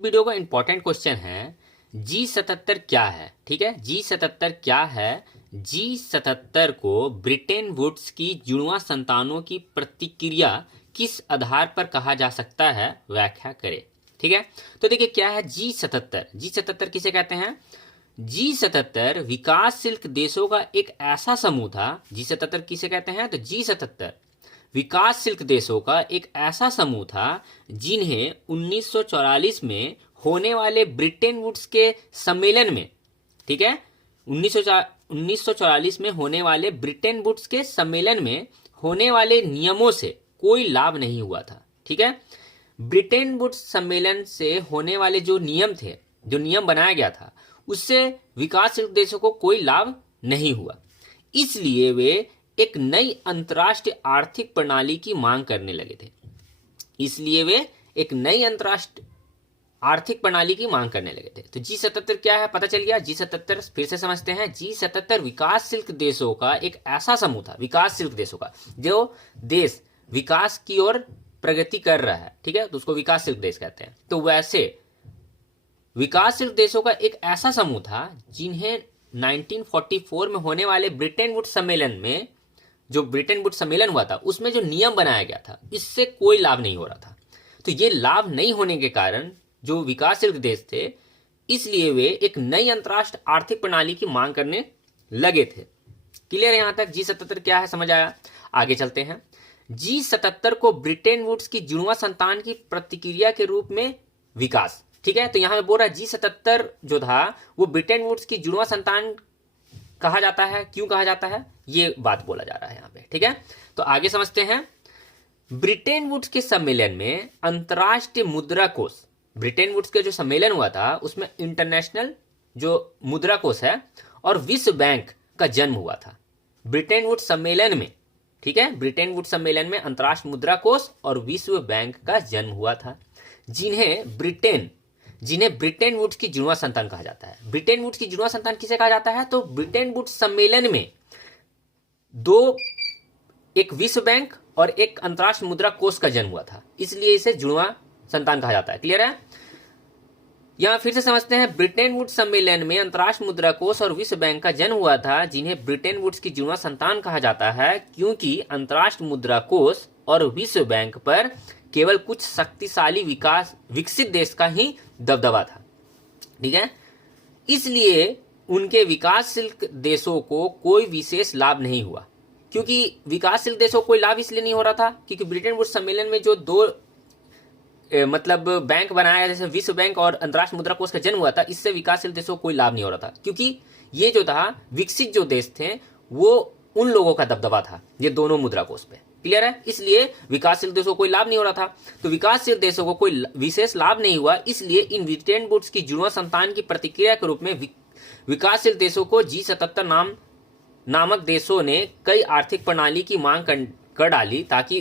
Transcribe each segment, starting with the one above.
Video का important question है G77 क्या है। ठीक है, G77 क्या है। G77 को ब्रिटेन वुड्स की जुड़वां संतानों की प्रतिक्रिया किस आधार पर कहा जा सकता है, व्याख्या करें। ठीक है, तो देखिए क्या है G77 किसे कहते हैं। G77 विकासशील देशों का एक ऐसा समूह था। G77 किसे कहते हैं, तो G77 विकासशील देशों का एक ऐसा समूह था जिन्हें 1944 में होने वाले ब्रिटेन वुड्स के सम्मेलन में, ठीक है, 1944 में होने वाले ब्रिटेन वुड्स के सम्मेलन में होने वाले नियमों से कोई लाभ नहीं हुआ था। ठीक है, ब्रिटेन वुड्स सम्मेलन से होने वाले जो नियम थे, जो नियम बनाया गया था, उससे विकासशील देशों को कोई लाभ नहीं हुआ। इसलिए वे एक नई अंतर्राष्ट्रीय आर्थिक प्रणाली की मांग करने लगे थे। इसलिए वे एक नई अंतर्राष्ट्रीय आर्थिक प्रणाली की मांग करने लगे थे। तो G77 क्या है, पता चल गया। G77 फिर से समझते हैं। G77 विकासशील देशों का एक ऐसा समूह था, विकासशील देशों का, जो देश विकास की ओर प्रगति कर रहा है। ठीक है, तो उसको विकासशील देश कहते हैं। तो वैसे विकासशील देशों का एक ऐसा समूह था जिन्हें 1944 में होने वाले ब्रिटेन वुड्स सम्मेलन में, जो ब्रिटेन वुड्स सम्मेलन हुआ था, उसमें जो नियम बनाया गया था, इससे कोई लाभ नहीं हो रहा था। तो ये लाभ नहीं होने के कारण जो विकासशील देश थे, इसलिए वे एक नई अंतर्राष्ट्रीय आर्थिक प्रणाली की मांग करने लगे थे। क्लियर है यहां तक। G77 क्या है, समझ आया। आगे चलते हैं। G77 को ब्रिटेन वुड्स की जुड़वां संतान की प्रतिक्रिया के रूप में विकास, ठीक है, तो यहां पे बोल रहा है G77 जो था वो ब्रिटेन वुड्स की जुड़वां संतान कहा जाता है। क्यों कहा जाता है, ये बात बोला जा रहा है यहां पे। ठीक है, तो आगे समझते हैं। ब्रिटेन वुड्स के सम्मेलन में अंतर्राष्ट्रीय मुद्रा कोष, ब्रिटेन वुड्स के जो सम्मेलन हुआ था उसमें इंटरनेशनल जो मुद्रा कोष है और विश्व बैंक का जन्म हुआ था। ब्रिटेन वुड्स सम्मेलन में, ठीक है, ब्रिटेन वुड्स सम्मेलन में अंतर्राष्ट्रीय मुद्रा कोष और विश्व बैंक का जन्म हुआ था, जिन्हें ब्रिटेन वुड्स की जुड़वां संतान कहा जाता है। ब्रिटेन वुड्स की जुड़वां संतान किसे कहा जाता है, तो ब्रिटेन वुड्स सम्मेलन में दो, एक विश्व बैंक और एक अंतर्राष्ट्रीय मुद्रा कोष का जन्म हुआ था, इसलिए इसे जुड़वां संतान कहा जाता है। क्लियर है। यहां फिर से समझते हैं। ब्रिटेन वुड्स सम्मेलन में अंतर्राष्ट्रीय मुद्रा कोष और विश्व बैंक का जन्म हुआ था, जिन्हें ब्रिटेन वुड्स की जुड़वां संतान कहा जाता है, क्योंकि अंतर्राष्ट्रीय मुद्रा कोष और विश्व बैंक पर केवल कुछ शक्तिशाली विकसित देश का ही दबदबा था। ठीक है, इसलिए उनके विकासशील देशों को कोई विशेष लाभ नहीं हुआ। क्योंकि विकासशील देशों को कोई लाभ इसलिए नहीं हो रहा था क्योंकि ब्रिटेन वुड्स सम्मेलन में जो दो मतलब बैंक बनाया, जैसे विश्व बैंक और अंतर्राष्ट्रीय मुद्रा कोष का जन्म हुआ था, इससे विकासशील देशों को कोई लाभ नहीं हो रहा था। क्योंकि ये जो था विकसित जो देश थे वो उन लोगों का दबदबा था, ये दोनों मुद्रा कोष पे। क्लियर है, इसलिए विकासशील देशों को कोई लाभ नहीं हो रहा था। तो विकासशील देशों को कोई विशेष लाभ नहीं हुआ, इसलिए इन ब्रिटेन वुड्स की जुड़वां संतान की प्रतिक्रिया के रूप में विकासशील देशों को G77 नामक देशों ने कई आर्थिक प्रणाली की मांग कर डाली ताकि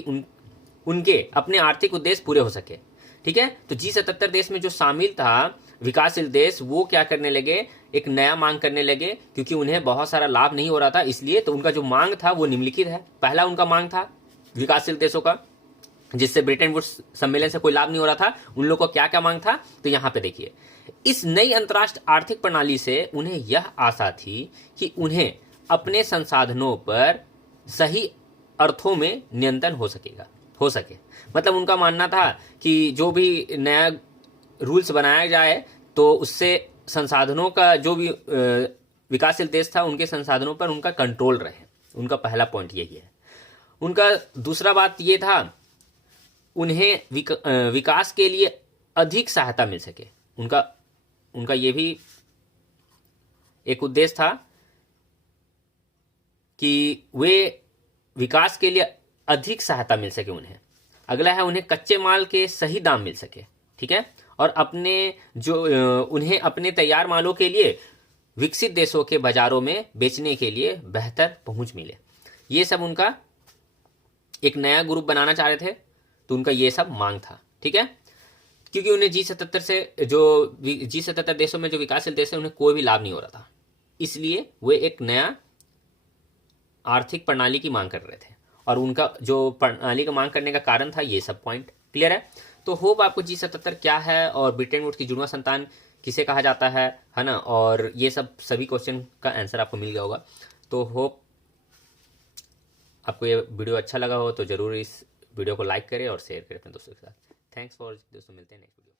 उनके अपने आर्थिक उद्देश्य पूरे हो सके। ठीक है, तो G77 देश में जो शामिल था विकासशील देश, वो क्या करने लगे, एक नया मांग करने लगे, क्योंकि उन्हें बहुत सारा लाभ नहीं हो रहा था। इसलिए तो उनका जो मांग था वो निम्नलिखित है। पहला उनका मांग था विकासशील देशों का, जिससे ब्रिटेन वुड्स सम्मेलन से कोई लाभ नहीं हो रहा था, उन लोगों को क्या क्या मांग था, तो यहां पे देखिए, इस नई अंतर्राष्ट्रीय आर्थिक प्रणाली से उन्हें यह आशा थी कि उन्हें अपने संसाधनों पर सही अर्थों में नियंत्रण हो सके। मतलब उनका मानना था कि जो भी नया रूल्स बनाया जाए तो उससे संसाधनों का, जो भी विकासशील देश था उनके संसाधनों पर उनका कंट्रोल रहे। उनका पहला पॉइंट यही है। उनका दूसरा बात ये था, उन्हें विकास के लिए अधिक सहायता मिल सके। उनका ये भी एक उद्देश्य था कि वे विकास के लिए अधिक सहायता मिल सके उन्हें। अगला है, उन्हें कच्चे माल के सही दाम मिल सके। ठीक है, और उन्हें अपने तैयार मालों के लिए विकसित देशों के बाजारों में बेचने के लिए बेहतर पहुंच मिले। ये सब उनका एक नया ग्रुप बनाना चाह रहे थे, तो उनका ये सब मांग था। ठीक है, क्योंकि उन्हें G77 से, जो G77 देशों में जो विकासशील देश है, उन्हें कोई भी लाभ नहीं हो रहा था, इसलिए वे एक नया आर्थिक प्रणाली की मांग कर रहे थे। और उनका जो प्रणाली का मांग करने का कारण था ये सब पॉइंट। क्लियर है। तो होप आपको G77 क्या है और ब्रिटेन वुड्स की जुड़वा संतान किसे कहा जाता है ना, और ये सब सभी क्वेश्चन का आंसर आपको मिल गया होगा। तो होप आपको ये वीडियो अच्छा लगा हो तो ज़रूर इस वीडियो को लाइक करें और शेयर करें अपने दोस्तों के साथ। थैंक्स फॉर दोस्तों, मिलते हैं नेक्स्ट वीडियो।